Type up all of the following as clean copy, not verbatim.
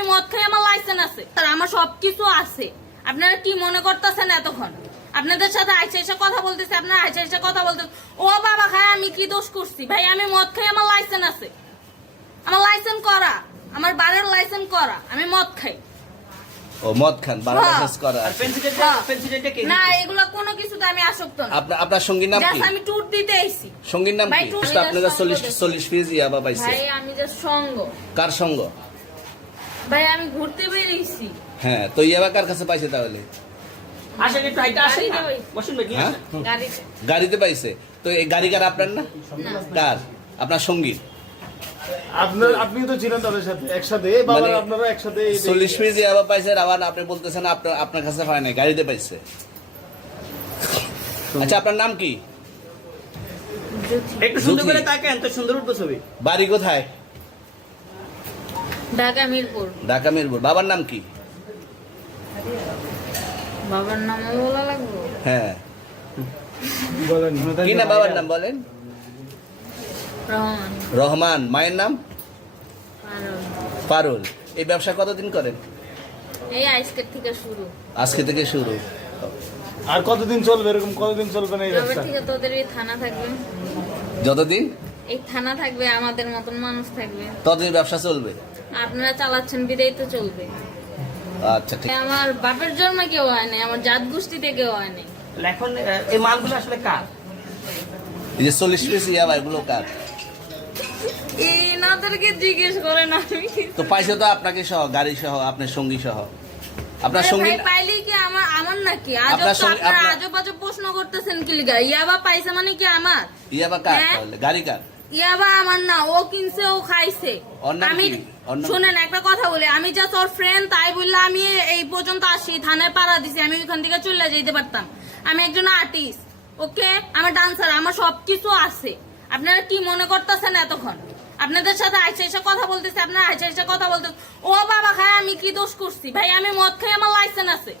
আমি মদ খাই, আমার লাইসেন্স আছে, আর আমার সবকিছু আছে। আপনারা কি মনে করতেছেন এতক্ষণ? আপনাদের সাথে আইসা এসে কথা বলতেছে, আপনারা আইসা এসে কথা বলতেছে ও বাবা খায়, আমি কি দোষ করছি? ভাই আমি মদ খাই, আমার লাইসেন্স আছে, আমার লাইসেন্স করা, আমার বারের লাইসেন্স করা, আমি মদ খাই। ও মদ খান, বারো লাইসেন্স করা। আর পেন্সিলটা কে না দিচ্ছে? এগুলা কোনো কিছুতে আমি আসক্ত না। আপনার সঙ্গীর নাম কি? জাস্ট আমি ট্যুর দিতে আইছি। সঙ্গীর নাম ভাই, কি? টুর আপনারা সঙ্গ 40 পিস ইয়াবা পাইছে। ভাই আমি জাস্ট সঙ্গ। কার সঙ্গ? ভাই আমি ঘুরতে বেরিয়েছি। হ্যাঁ, তো ইয়াবা কার কাছে পাইছে তাহলে? আসেন একটু হাইটা আসেন না। বসুন ভাই, নিয়ে হ্যাঁ? আসেন। গাড়িতে গাড়িতে পাইছে। তো এই গাড়ি কার, আপনার না? না। কার? আপনার সঙ্গী? আপনি তো ছিলেন তাদের সাথে একসাথে, বাবা মানে আপনারা একসাথে 40 পিস ইয়াবা পাইছে, আবার আপনি বলতেছেন আপনার কাছে পায় নাই, গাড়িতে পাইছে। আচ্ছা, আপনার নাম কি? একটু সুন্দর জ্যোতি। করে তাকান, তো সুন্দর উঠবো ছবি। বাড়ি কোথায়? ঢাকা মিরপুর। ঢাকা মিরপুর। বাবার নাম কি? বাবার নাম বলা লাগবে? হ্যাঁ, বলেন কি না বাবার নাম বলেন? রহমান। রহমান। মায়ের নাম? পারুল। পারুল। এই ব্যবসা কতদিন করেন? এই আইসকেট থেকে শুরু। আজকে থেকে শুরু। আর কতদিন চলবে, এরকম কতদিন চলবে না এই তবে ব্যবসা? থেকে তোদের এই থানা থাকবে, যতদিন এই থানা থাকবে, আমাদের মতন মানুষ থাকবে, ততদিন ব্যবসা চলবে। আপনারা চালাচ্ছেন বিদায় তো চলবে। আচ্ছা, ঠিক। আমার বাপের জন্মে কেউ হয় নাই, আমার জাত গোষ্ঠীতে কেউ হয় নাই। তাহলে এখন এই মালগুলো আসলে কার? এই যে 40 পিস ইয়াবা, এগুলো কার? এনাদেরকে জিজ্ঞেস করেন, আমি তো পাইছে তো আপনাকে সহ, গাড়ি সহ, আপনার সঙ্গী সহ। আপনার সঙ্গী ভাই পাইলে কি আমার নাকি? আজব আপনার তো, সঙ্গে- আপনারা আপনার- আজব আজব প্রশ্ন করতেছেন কি লিগা? ইয়াবা পাইছে মানে কি আমার? ইয়াবা কার হ্যাঁ? তাহলে? গাড়ি কার? ইয়াবা আমার না, ও কিনছে, ও খাইছে। ওর নাম আমি কি? ওর নাম- শুনেন একটা কথা বলি, আমি জাস্ট ওর ফ্রেন্ড, তাই বললে আমি এই পর্যন্ত আসি, থানায় পাড়া দিছি, আমি ওইখান থেকে চলে যেতে পারতাম। আমি একজন আর্টিস্ট, ওকে, আমার ডান্সার, আমার সবকিছু আছে। আপনারা কি মনে করতেছেন এতক্ষণ? আপনাদের সাথে আইসা এসে কথা বলতেছে, আপনারা আইসা এসে কথা বলতেছে ও বাবা খায়, আমি কি দোষ করছি? ভাই আমি মদ খাই, আমার লাইসেন্স আছে,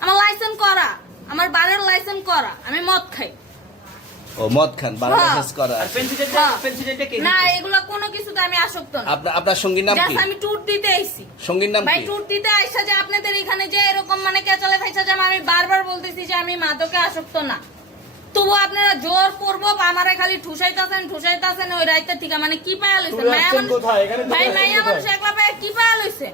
আমার লাইসেন্স করা, আমার বারের লাইসেন্স করা, আমি মদ খাই। ও মদ খান, বারো হ্যাঁ। লাইসেন্স করা। আর পেন্সিলটা কে না দিচ্ছে? এগুলা কোনো কিছুতে আমি আসক্ত না। আপনার সঙ্গীর নাম কি? জাস্ট আমি ট্যুর দিতে আইছি। সঙ্গীর নাম ভাই কি? ট্যুর দিতে আইসা যে আপনাদের এখানে যে এরকম মানে কেচালে ফাইসা যে আমি বারবার বলতেছি যে আমি মাদকে আসক্ত না, তবু আপনারা জোর করবো আমারে খালি ঠুসাইতাছেন ওই রাইতে থেকে, মানে কি পায়া লইছেন? ট্যুরে মায়া আসছেন মানুষ, কোথায়? এখানে ট্যুরে ভাই আসছেন মায়া কোথায়? মানুষ একলা পায়া কি পায়া লইছেন?